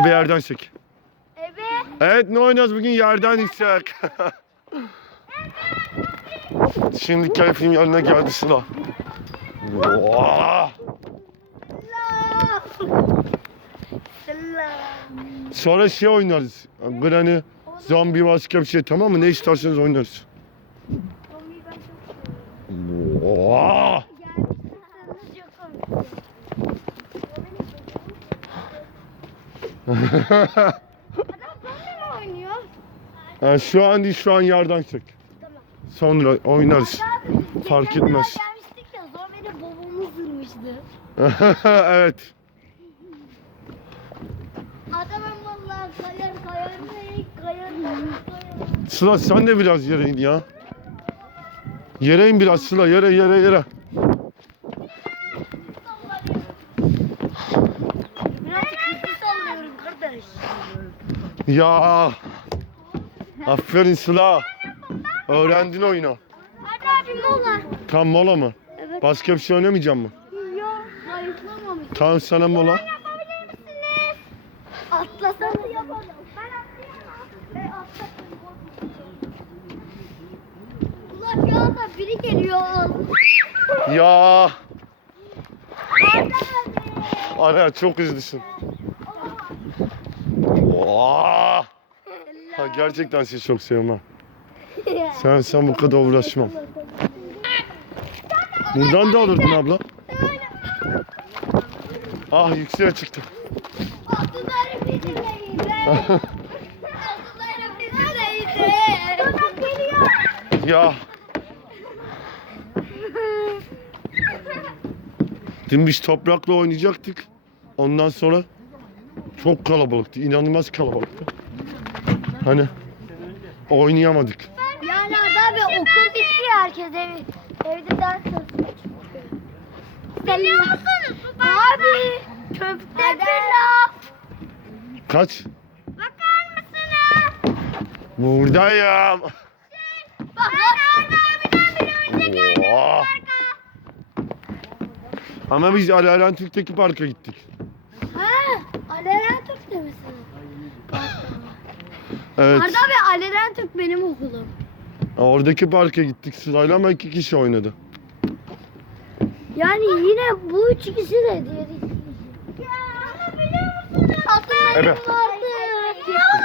Ebe yerden çek. Ebe. Evet ne oynuyoruz bugün yerden içecek. Şimdi keyfin yanına geldi sıra. Sonra şey oynarız. Granny, zombi başka bir şey tamam mı? Ne isterseniz oynarız. Zombiyi ben çok seviyorum. Oha! Gerçekten çok korkuyorum. Adam oynuyor? Şu an değil şu an yerden çek. Tamam. Sonra oynarız. Abi, Fark geçen etmez. sefer Gelmiştik ya zombinin babamı ısırmıştı. evet. Adamın vallahi kayar kayar kayar kayar. Sıla sen de biraz yere in ya. Yere in biraz Sıla yere yere yere. Ya. Aferin Sıla. Öğrendin oyunu. Hadi abi mola. Tam mola mı? Evet. Başka bir şey oynamayacağım mı? Yok zayıflamamış. Tamam sana mola. Ben atlayamam. Ben atlasam Ulan şu anda biri geliyor. Ya. Ana çok üzlüsün. Oha. Ha, gerçekten sizi çok seviyorum ha. Sen sen bu kadar uğraşmam. Buradan da alırdın abla. Ah yükseğe çıktım. Ya dün biz toprakla oynayacaktık. Ondan sonra çok kalabalıktı. inanılmaz kalabalıktı. Hani oynayamadık. Yani Arda abi okul bitti ya herkes ev, evde ders çalışıyor. Biliyor musunuz? Abi köfte pilav. Kaç? Bakar mısınız? Buradayım. Bak Arda abiden bile önce geldi. Oha. Ama biz Alalen Türk'teki parka gittik. Ha, Aleren Türk de misin? Evet. Arda abi Aleren Türk benim okulum. Oradaki parka gittik sırayla ama iki kişi oynadı. Yani yine bu üç ikisi de diğer? Atlarım Evet. vardı.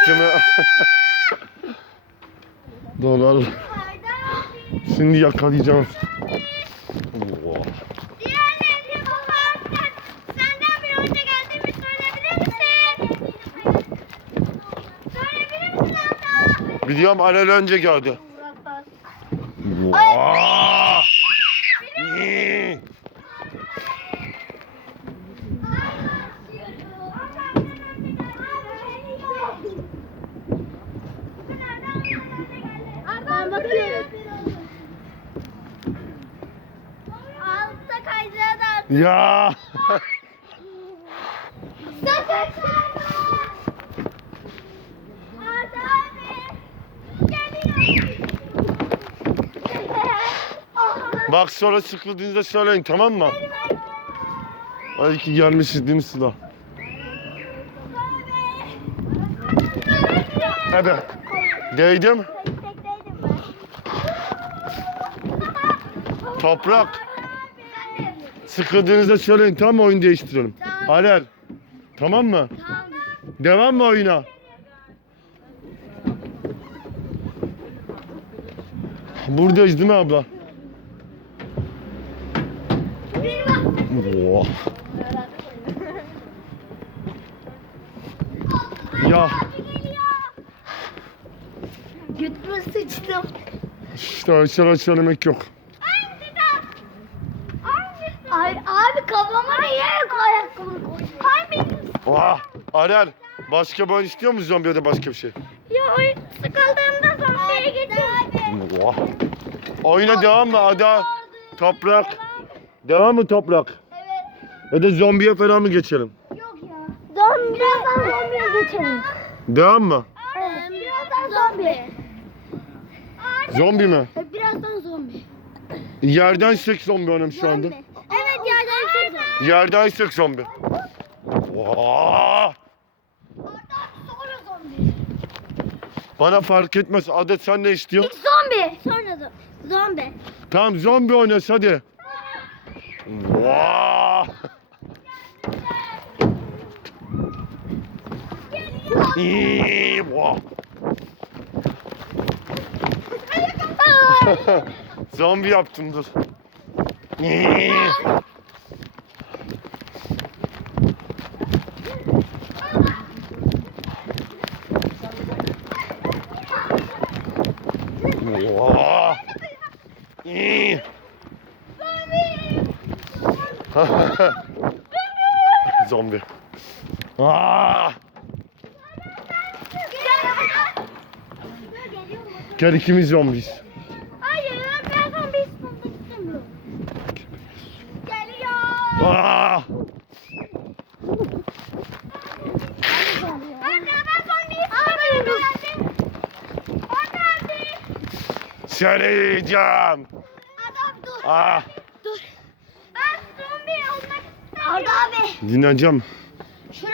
Kimi... Dolar. Şimdi yakalayacağım. Biliyorum Alel önce geldi. Oha. İyi. Ben bakıyorum. Altta kaydıra da Ya. Sakın Arda abi. Geliyor. Bak sonra sıkıldığınızda söyleyin tamam mı? Hadi ki gelmişiz değil mi Sıla? Evet. Değdim. Toprak. Sıkıldığınızda söyleyin tamam mı oyun değiştirelim. Alel. Tamam mı? Devam mı oyuna? Buradayız değil mi abla? Oh. Ya Götüme sıçtım. işte aşağı söylemek yok. Ay abi kafama niye ayakkabı koydun? Ay benim. Oha. Arel başka bir oyun istiyor musun zombi ya da başka bir şey? Ya oyun sıkıldığımda zombiye gidiyorum. Oha. Oyuna devam mı Ada? Toprak. Devam mı toprak? Ya da zombiye falan mı geçelim? Yok ya. Zombi. Birazdan zombiye geçelim. Devam mı? Evet. Birazdan zombi. Zombi mi? Birazdan zombi. Yerden sek zombi hanım şu anda. Evet yerden zombi. Yerden sek zombi. Oha. Bana fark etmez. Adet sen ne istiyorsun? İlk zombi. Sonra da zombi. Tamam zombi oynas hadi. Vaa! İyi, vah. Zombi yaptım dur. İyi. Vah. İyi. Zombi. Aa! Gel ikimiz zombiyiz. Hayır ben zombi istemiyorum. Geliyor. Aa! Anne ben zombi istemiyorum. Anne. Seni yiyeceğim. Adam dur. Aa! Dur. Ben zombi olmak istemiyorum. Arda abi. Dinleyeceğim. Şura.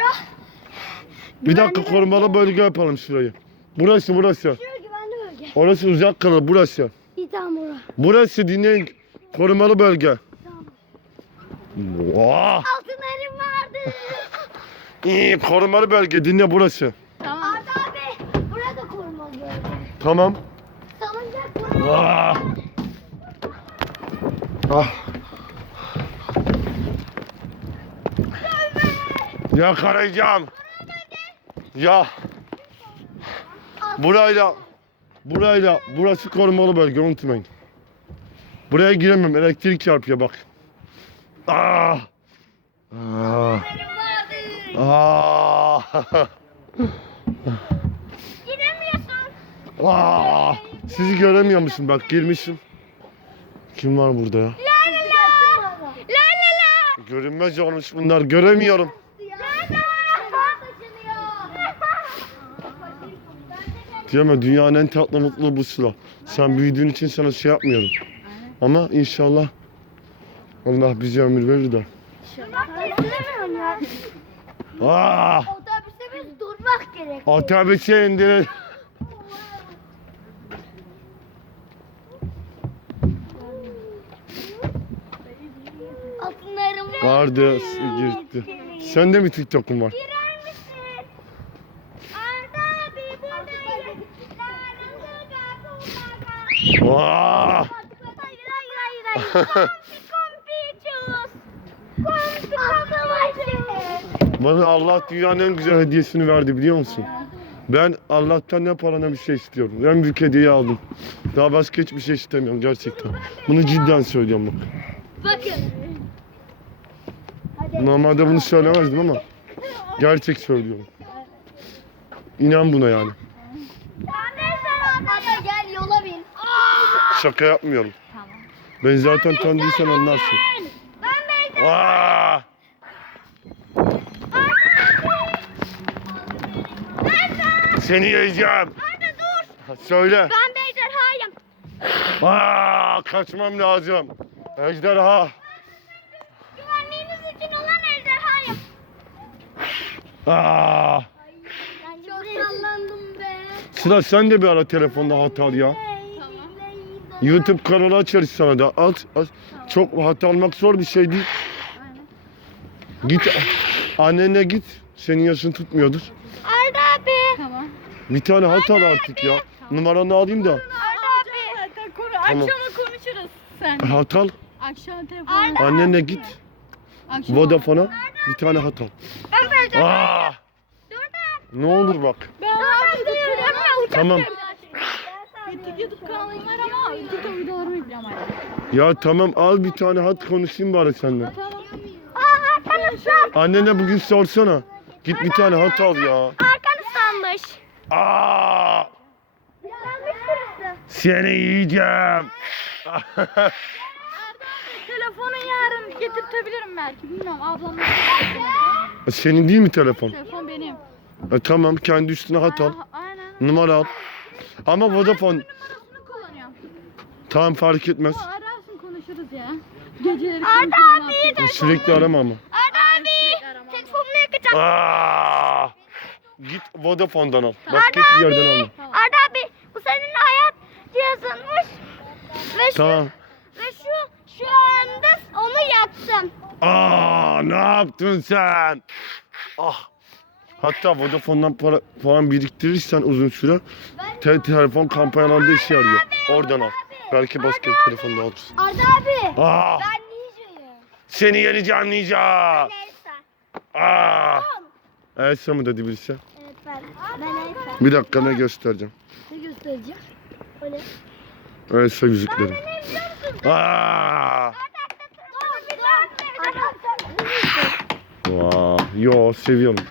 Bir dakika korumalı bölge yapalım şurayı. Burası burası. Orası uzak kalır burası. Bir tane bura. Burası dinleyin. Korumalı bölge. Vaa! Altınlarım vardı. İyi korumalı bölge dinle burası. Tamam. Arda abi. Burada korumalı bölge. Tamam. Salıncak var. Vaa! Ah. Yakalayacağım. Ya. Burayla burayla burası korumalı bölge unutmayın. Buraya giremem elektrik çarpıyor bak. Ah. Ah. Ah. Giremiyorsun. Ah. Sizi göremiyor musun? Bak girmişim. Kim var burada ya? La la la. La la la. Görünmez olmuş bunlar. Göremiyorum. La la. Diyeme dünyanın en tatlı mutlu bu sıra. Sen büyüdüğün için sana şey yapmıyorum. Ama inşallah Allah bize ömür verir de. Ah! Otobüste biz durmak gerek. Otobüse indirin. Altınlarım Vardı gitti. Sende mi TikTok'un var? Girer misin? Arda abi buradayım. Ah! Hayır hayır hayır hayır. Kompi kompi çuz. Kompi kompi Bana Allah dünyanın en güzel hediyesini verdi biliyor musun? Ben Allah'tan ne para ne bir şey istiyorum. En büyük hediyeyi aldım. Daha başka hiçbir şey istemiyorum gerçekten. Bunu cidden söylüyorum bak. Bakın. Normalde bunu söylemezdim ama gerçek söylüyorum. İnan buna yani. Hadi gel yola bin. Şaka yapmıyorum. Ben zaten tanıdıysan anlarsın. Ben. Aa! Seni yiyeceğim. Arda dur. Söyle. Ben Beyzerha'yım. Aa, kaçmam lazım. Ejderha. Güvenliğiniz için olan ejderhayım. Aa! Çok sallandım be. Sıra sen de bir ara telefonda hatalı ya. YouTube kanalı açarız sana da. At, at. Çok hata almak zor bir şey değil. Git annene git. Senin yaşın tutmuyordur. Arda abi. Tamam. Bir tane hata al artık ya. Numaranı alayım da. Arda abi. Zaten konu, Tamam. akşama konuşuruz sen. Hata al. Akşam telefonu. Arda. Annene git. Akşam. Vodafone'a bir tane hata al. Ben Beyzerha'yım. Aa! Ne olur bak. Ben duyuyorum ama uçak Tamam. YouTube kanalım var ama YouTube videolarımı yüklüyorum hala. Ya tamam al bir tane hat konuşayım bari seninle. Annene bugün sorsana. Git bir tane hat al ya. Arkanı sanmış. Aa! Seni yiyeceğim. Telefonu yarın getirtebilirim belki. Bilmiyorum ablamın. Senin değil mi telefon? Telefon benim. E, tamam kendi üstüne hat al. Aynen. Numara al. Ama Vodafone Numarasını kullanıyorum. tamam fark etmez. Konuşuruz ya. Geceleri Arda abiyi de. Sürekli arama ama. Arda abi. Telefonunu yakacağım. Aa! Git Vodafone'dan al. Başka hiçbir yerden alma. Arda abi bu senin hayat cihazınmış. Ve şu, Tamam. ve şu, şu anda onu yaktın. Aa, ne yaptın sen? Ah. Hatta Vodafone'dan para falan biriktirirsen uzun süre te- telefon kampanyalarında işe yarıyor. Oradan al. Belki başka bir telefonda alırsın. Arda abi. Aa, Ben ninjayım. seni yeneceğim Ninja. Elsa. Aa. Elsa mı dedi birisi? Evet ben. Ben Elsa. Bir dakika ne göstereceğim. Ne göstereceğim? Öyle. Elsa yüzükleri. Aa. Vay. Yo seviyorum.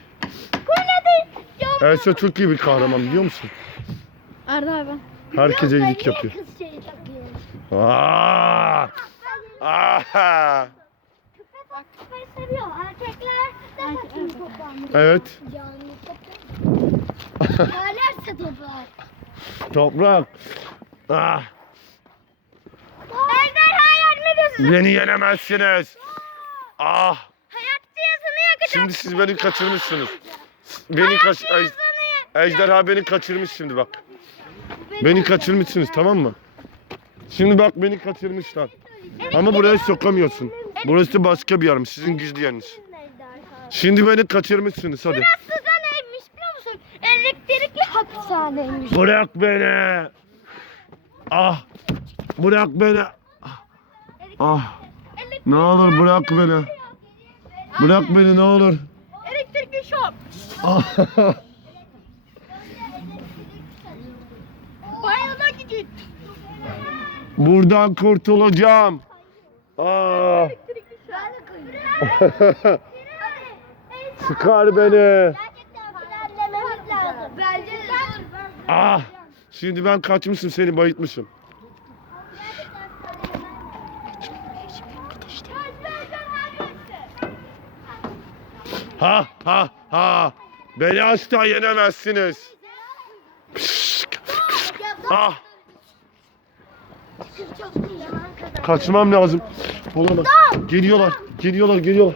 Elsa çok iyi bir kahraman biliyor musun? Arda abi. Herkese ben iyilik yapıyor. Kız takıyorum. Aa. Aa. Bak köpeği seviyor. Erkekler de takıyor toplanmış. Evet. Canlı toplar. Toprak. Ah. Ejderha yardım ediyorsun. Beni yenemezsiniz. Ah. Hayat yazını yakacak. Şimdi siz beni kaçırmışsınız. Beni kaç... Ej- Ejderha beni kaçırmış şimdi bak. Beni kaçırmışsınız tamam mı? Şimdi bak beni kaçırmışlar. Ama buraya sokamıyorsun. Burası başka bir yermiş. Sizin gizli yeriniz. Şimdi beni kaçırmışsınız hadi. Aslında neymiş biliyor musun? Elektrikli hapishaneymiş. Bırak beni. Ah. Bırak beni. Ah. Ne olur bırak beni. Bırak beni ne olur. Elektrikli şok. Ah. Bayılma gidin. Buradan kurtulacağım. Ah. Çıkar beni. Ah. Şimdi ben kaçmışım seni bayıltmışım. Ha ha ha. Beni asla yenemezsiniz. Pişk. Ah. Kaçmam lazım. Olamaz. Geliyorlar. Geliyorlar, geliyorlar.